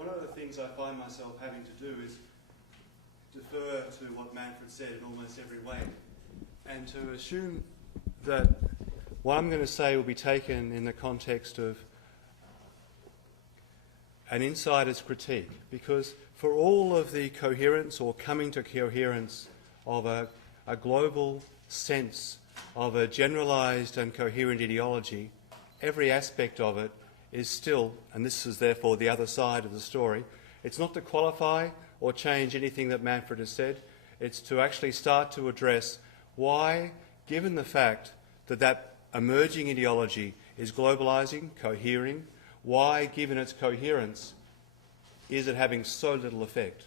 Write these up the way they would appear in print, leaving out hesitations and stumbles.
one of the things I find myself having to do is defer to what Manfred said in almost every way, and to assume that what I'm going to say will be taken in the context of an insider's critique, because for all of the coherence or coming to coherence of a global sense of a generalised and coherent ideology, every aspect of it is still, and this is therefore the other side of the story, it's not to qualify or change anything that Manfred has said, it's to actually start to address why, given the fact that that emerging ideology is globalising, cohering, why, given its coherence, is it having so little effect?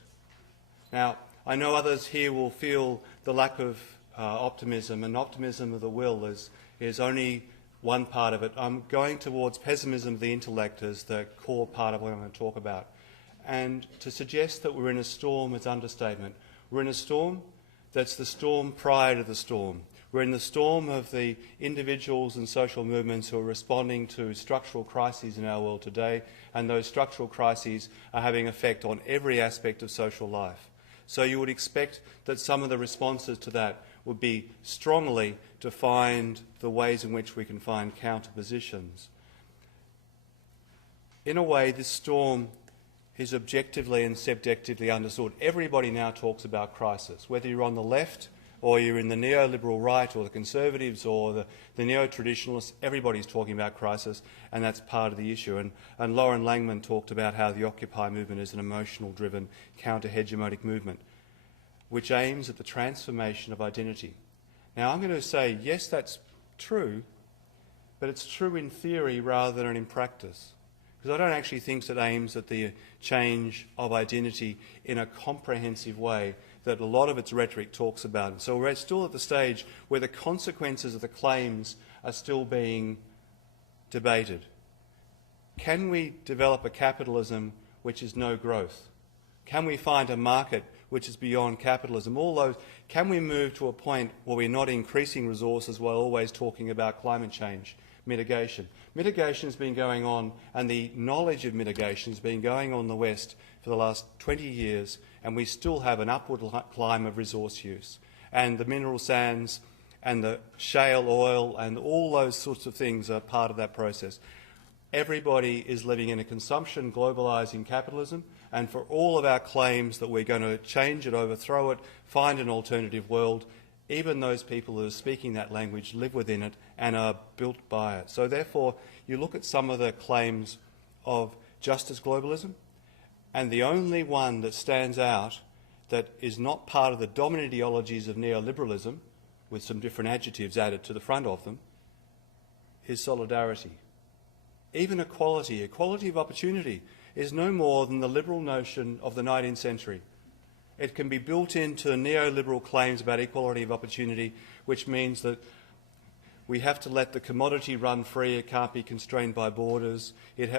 Now, I know others here will feel the lack of optimism, and optimism of the will is only one part of it. I'm going towards pessimism of the intellect as the core part of what I'm going to talk about. And to suggest that we're in a storm is understatement. We're in a storm that's the storm prior to the storm. We're in the storm of the individuals and social movements who are responding to structural crises in our world today, and those structural crises are having effect on every aspect of social life. So you would expect that some of the responses to that would be strongly to find the ways in which we can find counterpositions. In a way, this storm is objectively and subjectively understood. Everybody now talks about crisis, whether you're on the left or you're in the neoliberal right or the conservatives or the neo-traditionalists, everybody's talking about crisis, and that's part of the issue. And Lauren Langman talked about how the Occupy movement is an emotional-driven, counter-hegemonic movement, which aims at the transformation of identity. Now, I'm going to say, yes, that's true, but it's true in theory rather than in practice. Because I don't actually think it aims at the change of identity in a comprehensive way that a lot of its rhetoric talks about. And so we're still at the stage where the consequences of the claims are still being debated. Can we develop a capitalism which is no growth? Can we find a market which is beyond capitalism? All those. Can we move to a point where we're not increasing resources while always talking about climate change? Mitigation. Mitigation has been going on, and the knowledge of mitigation has been going on in the West for the last 20 years, and we still have an upward climb of resource use. And the mineral sands and the shale oil and all those sorts of things are part of that process. Everybody is living in a consumption, globalising capitalism, and for all of our claims that we're going to change it, overthrow it, find an alternative world, even those people who are speaking that language live within it and are built by it. So therefore, you look at some of the claims of justice globalism, and the only one that stands out that is not part of the dominant ideologies of neoliberalism, with some different adjectives added to the front of them, is solidarity. Even equality, equality of opportunity, is no more than the liberal notion of the 19th century. It can be built into neoliberal claims about equality of opportunity, which means that we have to let the commodity run free. It can't be constrained by borders.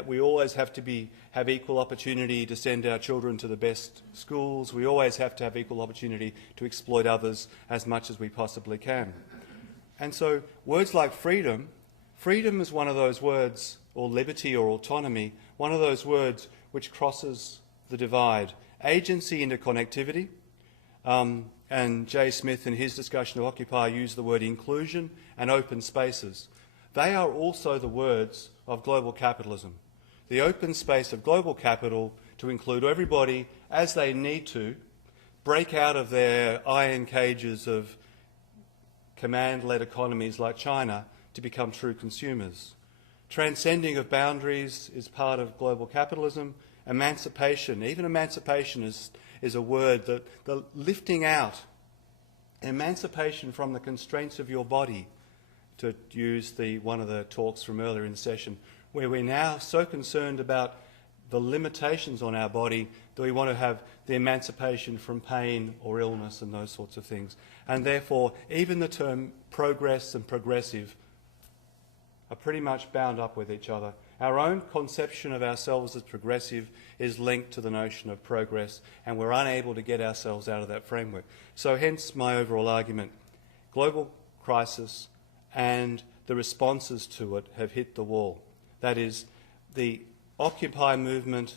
We always have to have equal opportunity to send our children to the best schools. We always have to have equal opportunity to exploit others as much as we possibly can. And so words like freedom, freedom is one of those words, or liberty or autonomy, one of those words which crosses the divide. Agency into connectivity, and Jay Smith in his discussion of Occupy used the word inclusion and open spaces. They are also the words of global capitalism. The open space of global capital to include everybody as they need to, break out of their iron cages of command-led economies like China to become true consumers. Transcending of boundaries is part of global capitalism. Emancipation, even emancipation is a word that the lifting out, emancipation from the constraints of your body, to use one of the talks from earlier in the session, where we're now so concerned about the limitations on our body that we want to have the emancipation from pain or illness and those sorts of things. And therefore, even the term progress and progressive are pretty much bound up with each other. Our own conception of ourselves as progressive is linked to the notion of progress, and we're unable to get ourselves out of that framework. So hence my overall argument. Global crisis and the responses to it have hit the wall. That is, the Occupy movement,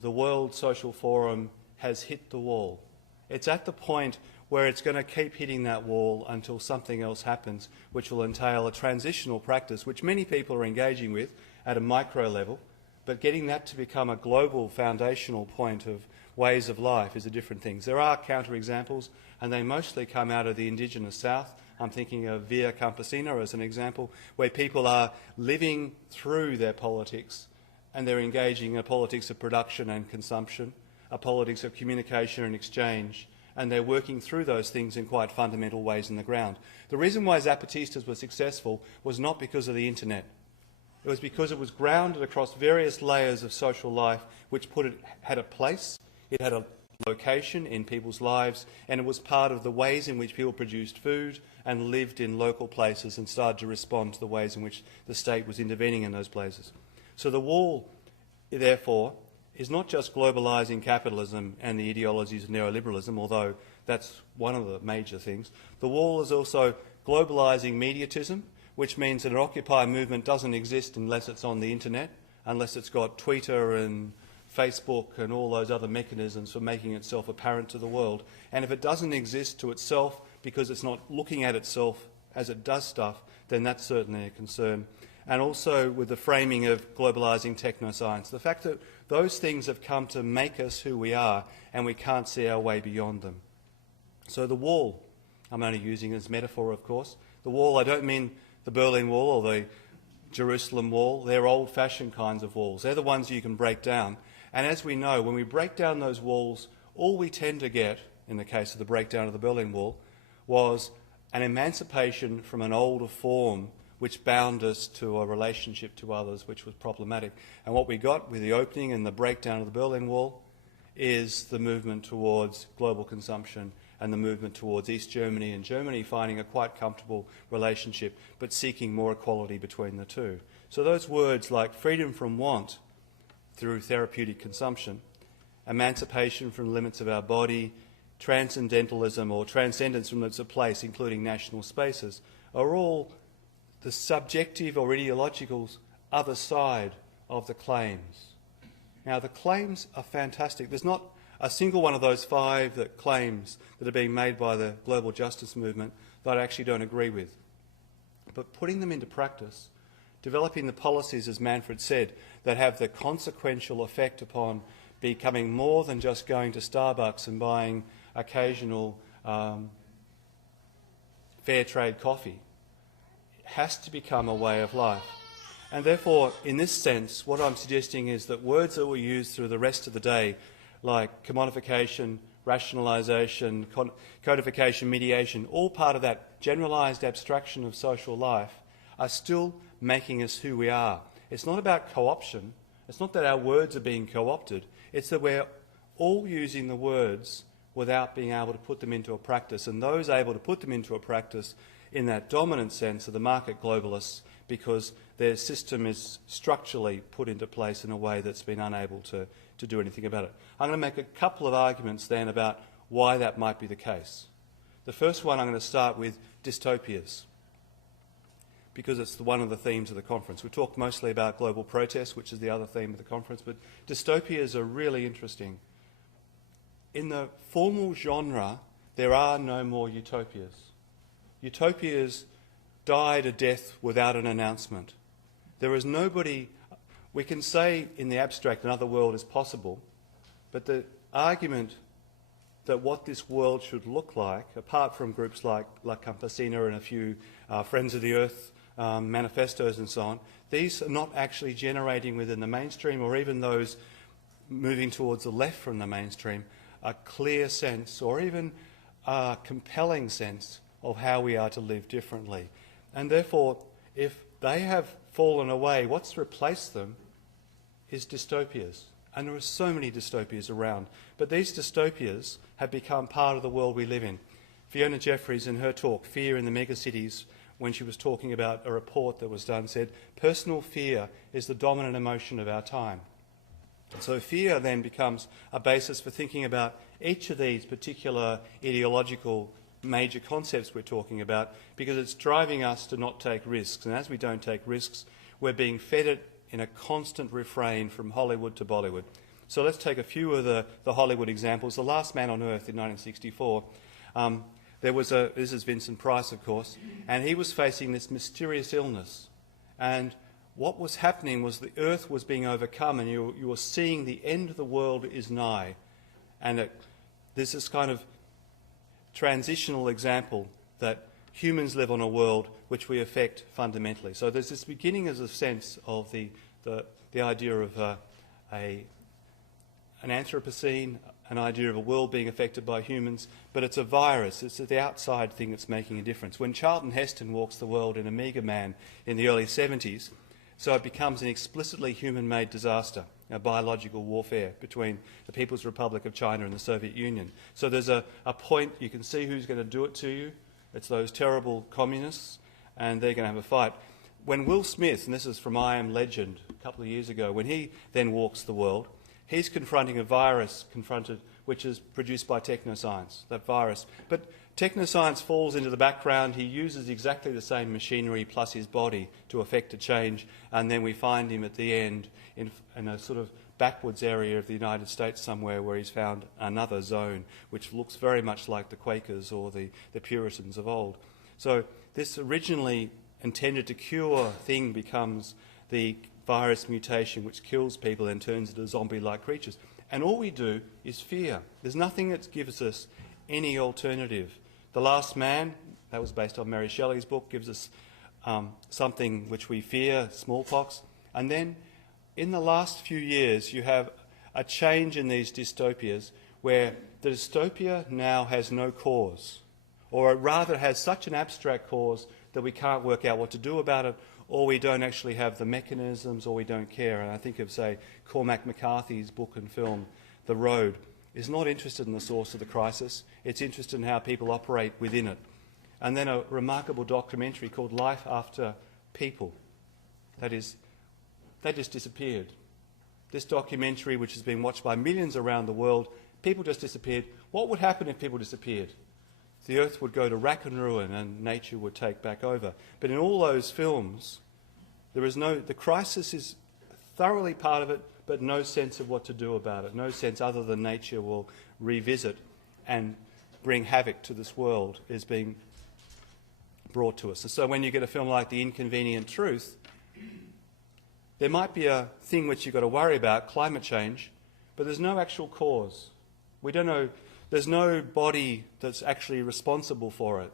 the World Social Forum has hit the wall. It's at the point where it's going to keep hitting that wall until something else happens, which will entail a transitional practice, which many people are engaging with at a micro level, but getting that to become a global foundational point of ways of life is a different thing. There are counterexamples, and they mostly come out of the indigenous South. I'm thinking of Via Campesina as an example, where people are living through their politics and they're engaging in a politics of production and consumption, a politics of communication and exchange, and they're working through those things in quite fundamental ways in the ground. The reason why Zapatistas were successful was not because of the internet. It was because it was grounded across various layers of social life which had a place, it had a location in people's lives, and it was part of the ways in which people produced food and lived in local places and started to respond to the ways in which the state was intervening in those places. So the wall, therefore, is not just globalising capitalism and the ideologies of neoliberalism, although that's one of the major things. The wall is also globalising mediatism, which means that an Occupy movement doesn't exist unless it's on the internet, unless it's got Twitter and Facebook and all those other mechanisms for making itself apparent to the world. And if it doesn't exist to itself because it's not looking at itself as it does stuff, then that's certainly a concern. And also with the framing of globalising technoscience, the fact that those things have come to make us who we are and we can't see our way beyond them. So the wall, I'm only using as metaphor, of course. The wall, I don't mean the Berlin Wall or the Jerusalem Wall. They're old-fashioned kinds of walls. They're the ones you can break down. And as we know, when we break down those walls, all we tend to get, in the case of the breakdown of the Berlin Wall, was an emancipation from an older form which bound us to a relationship to others, which was problematic. And what we got with the opening and the breakdown of the Berlin Wall is the movement towards global consumption and the movement towards East Germany and Germany finding a quite comfortable relationship, but seeking more equality between the two. So those words like freedom from want through therapeutic consumption, emancipation from the limits of our body, transcendentalism or transcendence from its place, including national spaces, are all the subjective or ideological other side of the claims. Now, the claims are fantastic. There's not a single one of those 5 claims that are being made by the global justice movement that I actually don't agree with. But putting them into practice, developing the policies, as Manfred said, that have the consequential effect upon becoming more than just going to Starbucks and buying occasional fair trade coffee, has to become a way of life. And therefore, in this sense, what I'm suggesting is that words that we use through the rest of the day, like commodification, rationalisation, codification, mediation, all part of that generalised abstraction of social life, are still making us who we are. It's not about co-option. It's not that our words are being co-opted. It's that we're all using the words without being able to put them into a practice. And those able to put them into a practice in that dominant sense are the market globalists, because their system is structurally put into place in a way that's been unable to do anything about it. I'm going to make a couple of arguments then about why that might be the case. The first one, I'm going to start with dystopias, because it's one of the themes of the conference. We talked mostly about global protest, which is the other theme of the conference, but dystopias are really interesting. In the formal genre, there are no more utopias. Utopias died a death without an announcement. There is nobody. We can say in the abstract another world is possible, but the argument that what this world should look like, apart from groups like La Campesina and a few Friends of the Earth manifestos and so on, these are not actually generating within the mainstream, or even those moving towards the left from the mainstream, a clear sense or even a compelling sense of how we are to live differently. And therefore, if they have fallen away, what's replaced them is dystopias. And there are so many dystopias around. But these dystopias have become part of the world we live in. Fiona Jeffries, in her talk, Fear in the Megacities, when she was talking about a report that was done, said, personal fear is the dominant emotion of our time. So fear then becomes a basis for thinking about each of these particular ideological major concepts we're talking about, because it's driving us to not take risks. And as we don't take risks, we're being fed it in a constant refrain from Hollywood to Bollywood. So let's take a few of the Hollywood examples. The Last Man on Earth in 1964, this is Vincent Price, of course, and he was facing this mysterious illness. And what was happening was the Earth was being overcome, and you were seeing the end of the world is nigh. And there's this kind of transitional example that humans live on a world which we affect fundamentally. So there's this beginning as a sense of the idea of an Anthropocene, an idea of a world being affected by humans, but it's a virus. It's the outside thing that's making a difference. When Charlton Heston walks the world in Omega Man in the early 70s, so it becomes an explicitly human-made disaster, a biological warfare between the People's Republic of China and the Soviet Union. So there's a point, you can see who's going to do it to you. It's those terrible communists, and they're going to have a fight. When Will Smith, and this is from I Am Legend a couple of years ago, when he then walks the world, he's confronting a virus which is produced by technoscience, that virus. But technoscience falls into the background. He uses exactly the same machinery plus his body to effect a change, and then we find him at the end in a sort of backwards area of the United States somewhere where he's found another zone which looks very much like the Quakers or the Puritans of old. So this originally intended to cure thing becomes the virus mutation which kills people and turns into zombie-like creatures. And all we do is fear. There's nothing that gives us any alternative. The Last Man, that was based on Mary Shelley's book, gives us something which we fear, smallpox. And then in the last few years you have a change in these dystopias where the dystopia now has no cause, or rather has such an abstract cause that we can't work out what to do about it, or we don't actually have the mechanisms, or we don't care. And I think of, say, Cormac McCarthy's book and film, The Road, is not interested in the source of the crisis. It's interested in how people operate within it. And then a remarkable documentary called Life After People. That just disappeared. This documentary, which has been watched by millions around the world, people just disappeared. What would happen if people disappeared? The earth would go to rack and ruin and nature would take back over. But in all those films, the crisis is thoroughly part of it, but no sense of what to do about it. No sense other than nature will revisit and bring havoc to this world is being brought to us. And so when you get a film like The Inconvenient Truth, there might be a thing which you've got to worry about, climate change, but there's no actual cause. We don't know. There's no body that's actually responsible for it.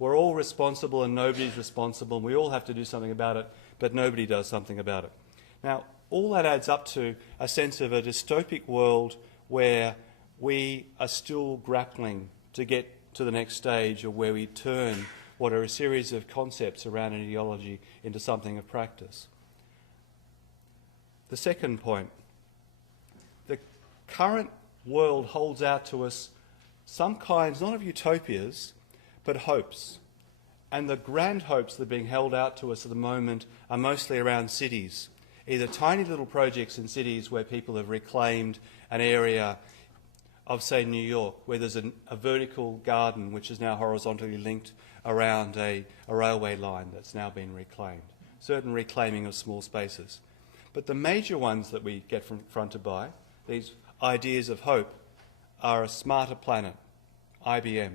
We're all responsible and nobody's responsible, and we all have to do something about it, but nobody does something about it. Now, all that adds up to a sense of a dystopic world where we are still grappling to get to the next stage, or where we turn what are a series of concepts around an ideology into something of practice. The second point, the current world holds out to us some kinds, not of utopias, but hopes. And the grand hopes that are being held out to us at the moment are mostly around cities, either tiny little projects in cities where people have reclaimed an area of, say, New York, where there's a vertical garden which is now horizontally linked around a railway line that's now been reclaimed. Certain reclaiming of small spaces. But the major ones that we get confronted by, these ideas of hope, are a smarter planet, IBM,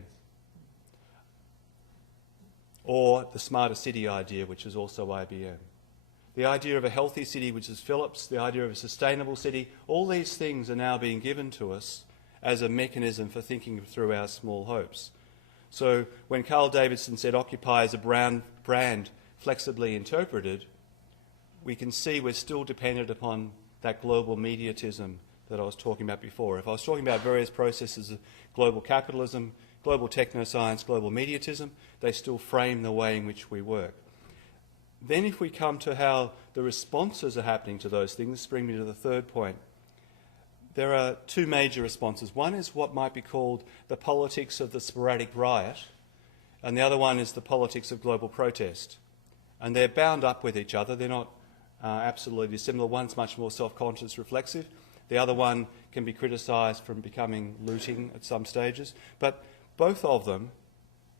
or the smarter city idea, which is also IBM. The idea of a healthy city, which is Philips, the idea of a sustainable city, all these things are now being given to us as a mechanism for thinking through our small hopes. So when Carl Davidson said occupy as a brand flexibly interpreted, we can see we're still dependent upon that global mediatism that I was talking about before. If I was talking about various processes of global capitalism, global technoscience, global mediatism, they still frame the way in which we work. Then if we come to how the responses are happening to those things, this brings me to the third point. There are two major responses. One is what might be called the politics of the sporadic riot, and the other one is the politics of global protest. And they're bound up with each other. They're not absolutely dissimilar. One's much more self-conscious, reflexive. The other one can be criticised from becoming looting at some stages. But both of them,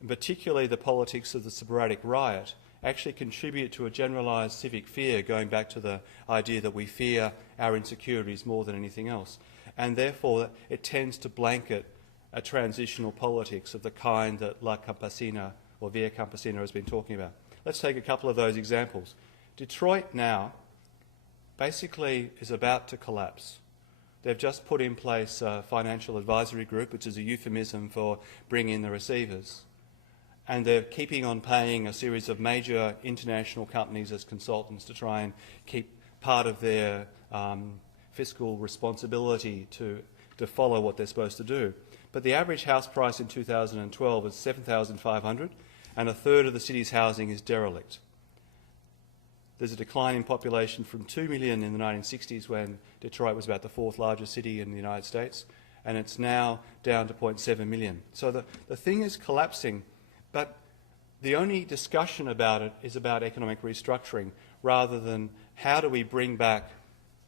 particularly the politics of the sporadic riot, actually contribute to a generalised civic fear, going back to the idea that we fear our insecurities more than anything else. And therefore it tends to blanket a transitional politics of the kind that La Campesina or Via Campesina has been talking about. Let's take a couple of those examples. Detroit now basically is about to collapse. They've just put in place a financial advisory group, which is a euphemism for bring in the receivers. And they're keeping on paying a series of major international companies as consultants to try and keep part of their fiscal responsibility to follow what they're supposed to do. But the average house price in 2012 is $7,500, and a third of the city's housing is derelict. There's a decline in population from 2 million in the 1960s when Detroit was about the fourth largest city in the United States, and it's now down to 0.7 million. So the thing is collapsing, but the only discussion about it is about economic restructuring rather than how do we bring back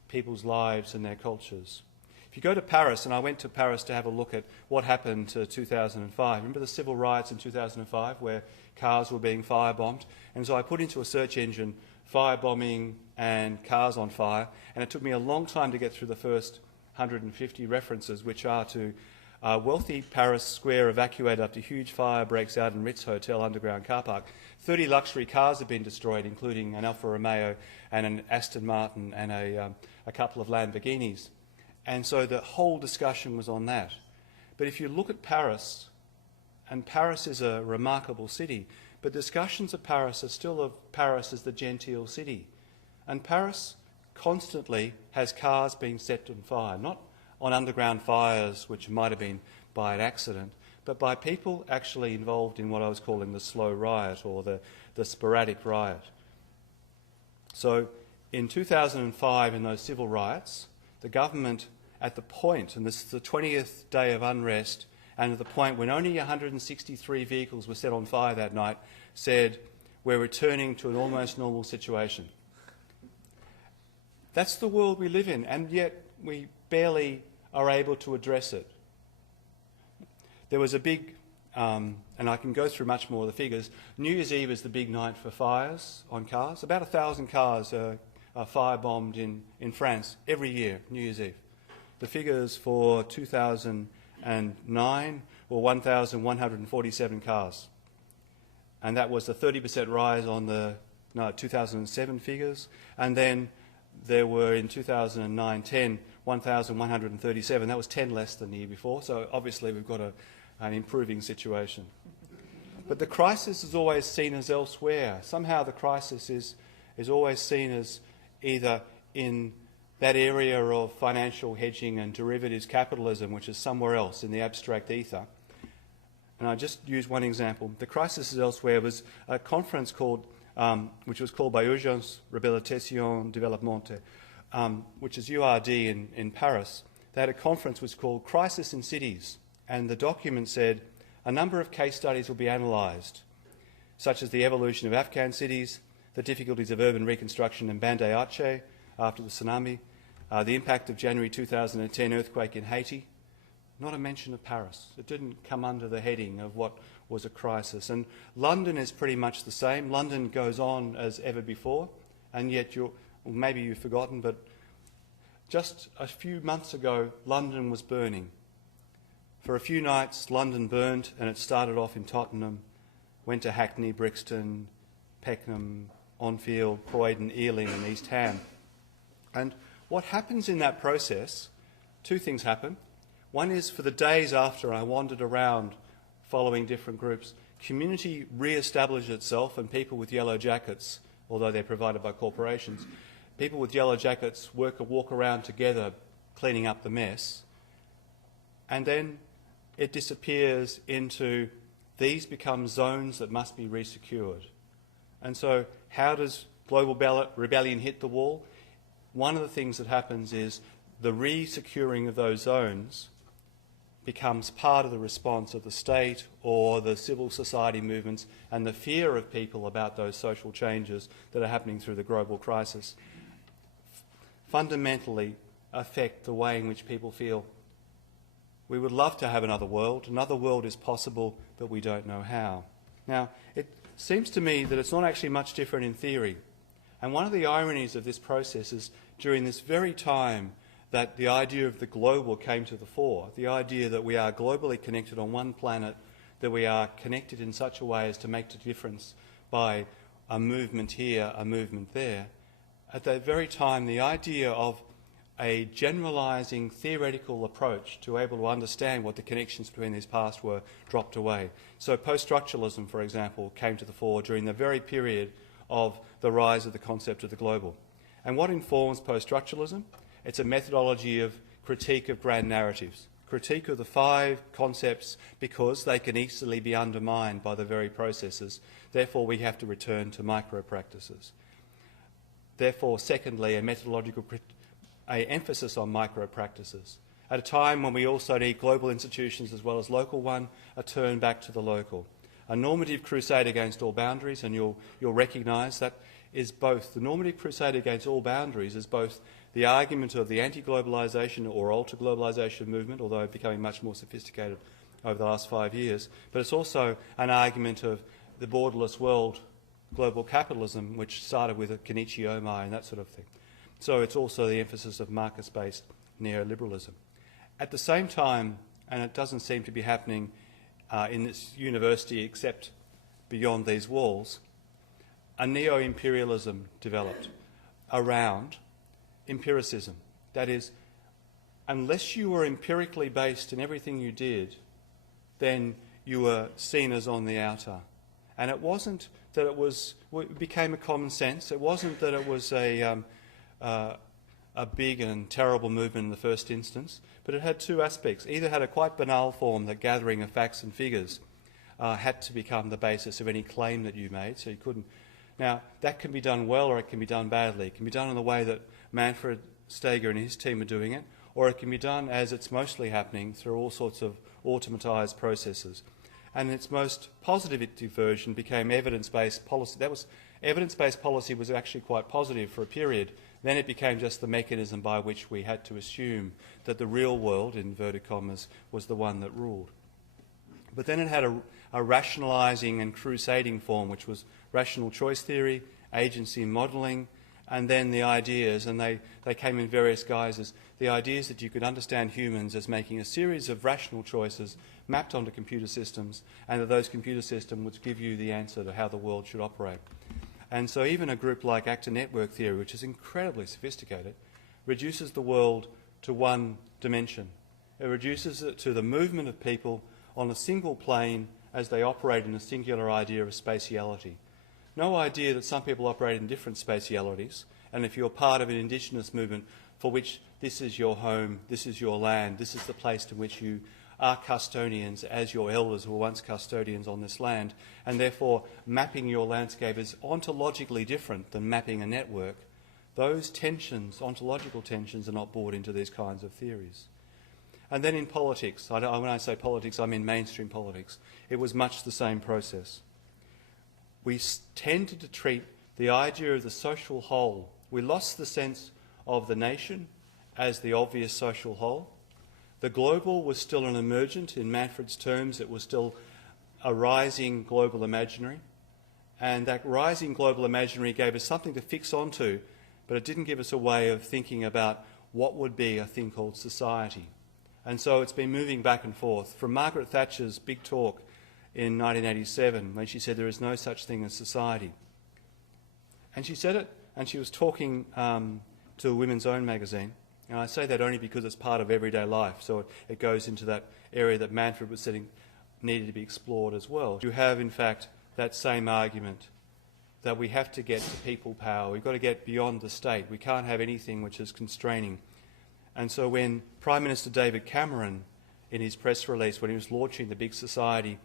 people's lives and their cultures. If you go to Paris, and I went to Paris to have a look at what happened to 2005. Remember the civil riots in 2005 where cars were being firebombed? And so I put into a search engine firebombing and cars on fire, and it took me a long time to get through the first 150 references, which are to wealthy Paris square evacuated after huge fire breaks out in Ritz Hotel underground car park. 30 luxury cars have been destroyed, including an Alfa Romeo and an Aston Martin and a couple of Lamborghinis. And so the whole discussion was on that. But if you look at Paris, and Paris is a remarkable city, but discussions of Paris are still of Paris as the genteel city. And Paris constantly has cars being set on fire, not on underground fires, which might have been by an accident, but by people actually involved in what I was calling the slow riot or the sporadic riot. So in 2005, in those civil riots, the government, at the point, and this is the 20th day of unrest, and at the point when only 163 vehicles were set on fire that night, said, we're returning to an almost normal situation. That's the world we live in, and yet we barely are able to address it. There was a big, and I can go through much more of the figures, New Year's Eve is the big night for fires on cars. About 1,000 cars are firebombed in France every year, New Year's Eve. The figures for 2009 were 1,147 cars. And that was a 30% rise on the 2007 figures. And then there were in 2009-10, 1,137. That was 10 less than the year before. So obviously we've got an improving situation. But the crisis is always seen as elsewhere. Somehow the crisis is always seen as either in that area of financial hedging and derivatives capitalism, which is somewhere else in the abstract ether. And I just use one example. The crisis is elsewhere was a conference called, which was called by Urgence Réhabilitation Développement, which is URD in Paris. They had a conference which was called Crisis in Cities, and the document said a number of case studies will be analysed, such as the evolution of Afghan cities, the difficulties of urban reconstruction in Banda Aceh after the tsunami, the impact of January 2010 earthquake in Haiti. Not a mention of Paris. It didn't come under the heading of what was a crisis. And London is pretty much the same. London goes on as ever before, and yet maybe you've forgotten, but just a few months ago, London was burning. For a few nights, London burned, and it started off in Tottenham, went to Hackney, Brixton, Peckham, Onfield, Croydon, Ealing and East Ham. And what happens in that process, two things happen. One is for the days after I wandered around following different groups, community re-established itself and people with yellow jackets, although they're provided by corporations, people with yellow jackets walk around together cleaning up the mess, and then it disappears into these become zones that must be resecured. And so how does global rebellion hit the wall? One of the things that happens is the re-securing of those zones becomes part of the response of the state or the civil society movements, and the fear of people about those social changes that are happening through the global crisis fundamentally affect the way in which people feel. We would love to have another world. Another world is possible, but we don't know how. Now, it seems to me that it's not actually much different in theory. And one of the ironies of this process is during this very time that the idea of the global came to the fore, the idea that we are globally connected on one planet, that we are connected in such a way as to make the difference by a movement here, a movement there. At that very time, the idea of a generalising theoretical approach to able to understand what the connections between these past were dropped away. So post-structuralism, for example, came to the fore during the very period of the rise of the concept of the global. And what informs post-structuralism? It's a methodology of critique of grand narratives, critique of the 5 concepts because they can easily be undermined by the very processes. Therefore, we have to return to micro-practices. Therefore, secondly, a methodological emphasis on micro-practices. At a time when we also need global institutions as well as local one, a turn back to the local. A normative crusade against all boundaries, and you'll recognise that is both, the normative crusade against all boundaries is both the argument of the anti-globalisation or ultra-globalisation movement, although becoming much more sophisticated over the last 5 years, but it's also an argument of the borderless world, global capitalism, which started with a Kenichi Omai and that sort of thing. So it's also the emphasis of market-based neoliberalism. At the same time, and it doesn't seem to be happening in this university except beyond these walls, a neo-imperialism developed around empiricism. That is, unless you were empirically based in everything you did, then you were seen as on the outer. And it wasn't that it became a common sense. It wasn't that it was a big and terrible movement in the first instance, but it had 2 aspects. Either had a quite banal form, that gathering of facts and figures had to become the basis of any claim that you made, so you couldn't. Now, that can be done well or it can be done badly. It can be done in the way that Manfred Steger and his team are doing it, or it can be done as it's mostly happening through all sorts of automatised processes. And its most positive version became evidence-based policy. Evidence-based policy was actually quite positive for a period. Then it became just the mechanism by which we had to assume that the real world, in inverted commas, was the one that ruled. But then it had a rationalising and crusading form, which was rational choice theory, agency modelling, and then the ideas, and they came in various guises, the ideas that you could understand humans as making a series of rational choices mapped onto computer systems, and that those computer systems would give you the answer to how the world should operate. And so even a group like actor network theory, which is incredibly sophisticated, reduces the world to one dimension. It reduces it to the movement of people on a single plane as they operate in a singular idea of spatiality. No idea that some people operate in different spatialities, and if you're part of an indigenous movement for which this is your home, this is your land, this is the place to which you are custodians as your elders were once custodians on this land, and therefore mapping your landscape is ontologically different than mapping a network. Those tensions, ontological tensions, are not brought into these kinds of theories. And then in politics, when I say politics, I mean mainstream politics, it was much the same process. We tended to treat the idea of the social whole. We lost the sense of the nation as the obvious social whole. The global was still an emergent. In Manfred's terms, it was still a rising global imaginary. And that rising global imaginary gave us something to fix onto, but it didn't give us a way of thinking about what would be a thing called society. And so it's been moving back and forth. From Margaret Thatcher's big talk in 1987, when she said there is no such thing as society. And she said it, and she was talking to a Women's Own magazine. And I say that only because it's part of everyday life, so it goes into that area that Manfred was saying needed to be explored as well. You have, in fact, that same argument that we have to get to people power. We've got to get beyond the state. We can't have anything which is constraining. And so when Prime Minister David Cameron, in his press release, when he was launching the big society,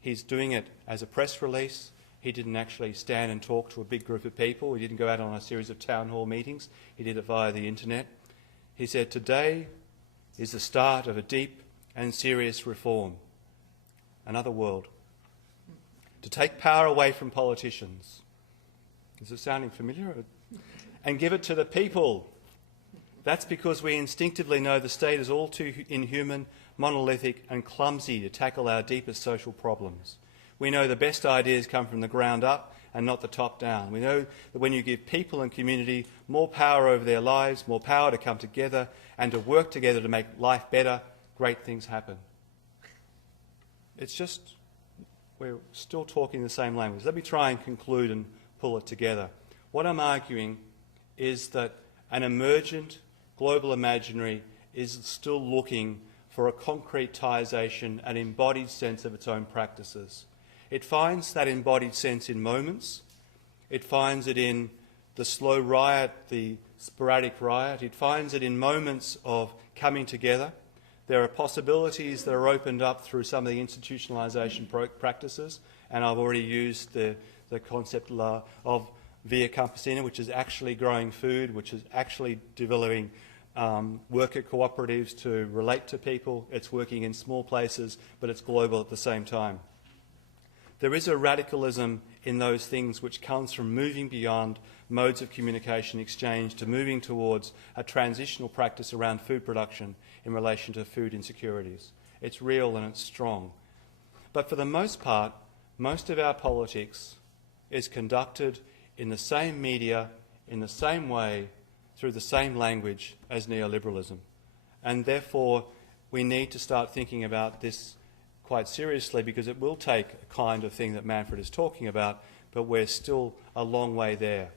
he's doing it as a press release. He didn't actually stand and talk to a big group of people. He didn't go out on a series of town hall meetings. He did it via the internet. He said, "Today is the start of a deep and serious reform. Another world. To take power away from politicians." Is it sounding familiar? "And give it to the people. That's because we instinctively know the state is all too inhuman, monolithic and clumsy to tackle our deepest social problems. We know the best ideas come from the ground up, and not the top down. We know that when you give people and community more power over their lives, more power to come together and to work together to make life better, great things happen. It's just, we're still talking the same language. Let me try and conclude and pull it together. What I'm arguing is that an emergent global imaginary is still looking for a concretisation, an embodied sense of its own practices. It finds that embodied sense in moments. It finds it in the slow riot, the sporadic riot. It finds it in moments of coming together. There are possibilities that are opened up through some of the institutionalisation practices, and I've already used the concept of Via Campesina, which is actually growing food, which is actually developing worker cooperatives to relate to people. It's working in small places, but it's global at the same time. There is a radicalism in those things which comes from moving beyond modes of communication exchange to moving towards a transitional practice around food production in relation to food insecurities. It's real and it's strong. But for the most part, most of our politics is conducted in the same media, in the same way, through the same language as neoliberalism. And therefore, we need to start thinking about this quite seriously, because it will take a kind of thing that Manfred is talking about, but we're still a long way there.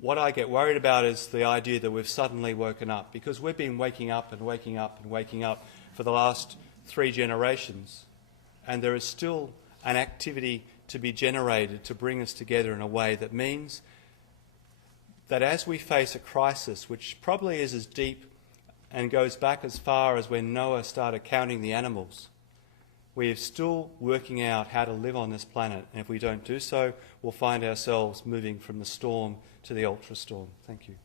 What I get worried about is the idea that we've suddenly woken up, because we've been waking up and waking up and waking up for the last 3 generations, and there is still an activity to be generated to bring us together in a way that means that as we face a crisis, which probably is as deep and goes back as far as when Noah started counting the animals, we are still working out how to live on this planet, and if we don't do so, we'll find ourselves moving from the storm to the ultra storm. Thank you.